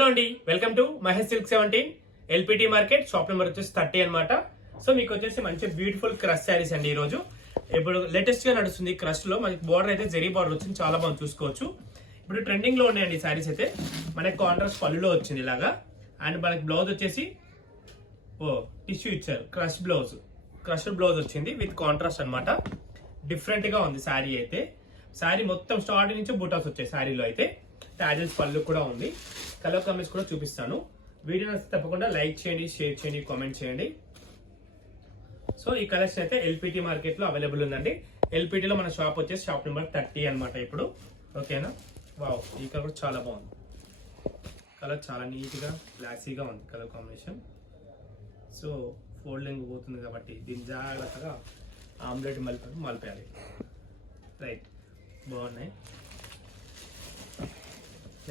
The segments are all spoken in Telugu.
హలో అండి, welcome to Mahesh silk 17 LPT market. Shop number వచ్చేసి 30 అనమాట. సో మీకు వచ్చేసి మంచి బ్యూటిఫుల్ క్రష్ శారీస్ అండి. ఈ రోజు ఇప్పుడు లేటెస్ట్ గా నడుస్తుంది క్రష్ లో. మనకి బార్డర్ అయితే జరీ బార్డర్ వచ్చింది, చాలా బాగుంది, చూసుకోవచ్చు. ఇప్పుడు ట్రెండింగ్ లో ఉన్నాయండి ఈ శారీస్ అయితే. మనకి కాంట్రాస్ట్ పళ్ళులో వచ్చింది ఇలాగా. అండ్ మనకి బ్లౌజ్ వచ్చేసి టిష్యూ ఇచ్చారు, క్రష్ బ్లౌజ్ వచ్చింది విత్ కాంట్రాస్ట్ అనమాట. డిఫరెంట్ గా ఉంది శారీ అయితే. శారీ మొత్తం స్టార్టింగ్ నుంచి బూటాస్ వచ్చాయి శారీలో అయితే. టాజిల్స్ పళ్ళు కూడా ఉంది. కలర్ కామెంట్స్ కూడా చూపిస్తాను. వీడియో నచ్చితే తప్పకుండా లైక్ చేయండి, షేర్ చేయండి, కామెంట్ చేయండి. సో ఈ కలెక్షన్ అయితే ఎల్పిటి మార్కెట్ లో అవైలబుల్ ఉందండి. ఎల్పిటిలో మన షాప్ వచ్చేసి షాప్ నెంబర్ 30 అనమాట ఇప్పుడు. ఓకేనా? వావ్, ఈ కలర్ కూడా చాలా బాగుంది. కలర్ చాలా నీట్ గా క్లాసీగా ఉంది కలర్ కాంబినేషన్. సో ఫోల్డింగ్ పోతుంది కాబట్టి దీన్ని జాగ్రత్తగా ఆమ్లెట్ మలిపేయాలి. రైట్, బాగున్నాయి.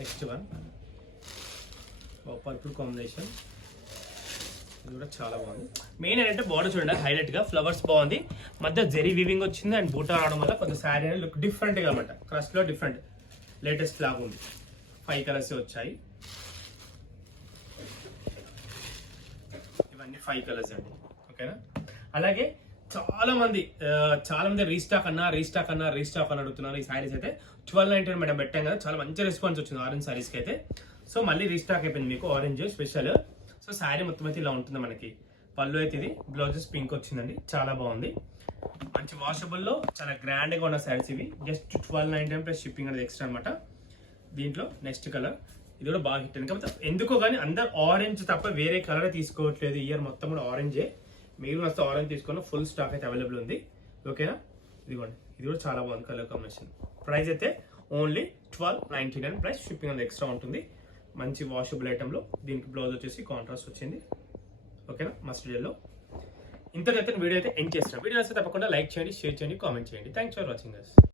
నెక్స్ట్ వన్ పర్పుల్ కాంబినేషన్, ఇది కూడా చాలా బాగుంది. మెయిన్ ఏంటంటే బార్డర్ చూడండి, హైలైట్ గా ఫ్లవర్స్ బాగుంది, మధ్య జెరీ వీవింగ్ వచ్చింది అండ్ బూటా రావడం వల్ల కొంచెం శారీ అనేది లుక్ డిఫరెంట్ గా అనమాట. క్రష్ లో డిఫరెంట్ లేటెస్ట్ లాగా ఉంది. 5 కలర్స్ వచ్చాయి, ఇవన్నీ 5 కలర్స్ అండి. ఓకేనా? అలాగే చాలా మంది రీస్టాక్ అన్న అడుగుతున్నారు. ఈ సారీస్ అయితే 1299 మేడం పెట్టాం కదా, చాలా మంచి రెస్పాన్స్ వచ్చింది ఆరెంజ్ సారీస్కి అయితే. సో మళ్ళీ రీస్టాక్ అయిపోయింది మీకు ఆరెంజ్ స్పెషల్. సో శారీ మొత్తం అయితే ఇలా ఉంటుంది మనకి. పళ్ళు అయితే ఇది, బ్లౌజెస్ పింక్ వచ్చిందండి, చాలా బాగుంది. మంచి వాషబుల్లో చాలా గ్రాండ్ గా ఉన్న శారీస్ ఇవి. జస్ట్ 1299 ప్లస్ షిప్పింగ్ అనేది ఎక్స్ట్రా అనమాట. దీంట్లో నెక్స్ట్ కలర్, ఇది కూడా బాగా హిట్ అయింది. కాకపోతే ఎందుకో కానీ అందరు ఆరెంజ్ తప్ప వేరే కలర్ తీసుకోవట్లేదు. ఇయర్ మొత్తం కూడా ఆరెంజే. మీరు వస్తే ఆరెంజ్ తీసుకున్న ఫుల్ స్టాక్ అయితే అవైలబుల్ ఉంది. ఓకేనా? ఇదిగోండి, ఇది కూడా చాలా బాగుంది కలర్ కాంబినేషన్. ప్రైస్ అయితే ఓన్లీ 1299 ప్లస్ షిప్పింగ్ అనేది ఎక్స్ట్రా ఉంటుంది. మంచి వాషబుల్ ఐటెంలో దీనికి బ్లౌజ్ వచ్చేసి కాంట్రాస్ట్ వచ్చింది. ఓకేనా? Mustard yellow. ఇంతకైతే వీడియో అయితే ఎండ్ చేస్తాను. వీడియో వస్తే తప్పకుండా లైక్ చేయండి, షేర్ చేయండి, కామెంట్ చేయండి. Thanks for watching us.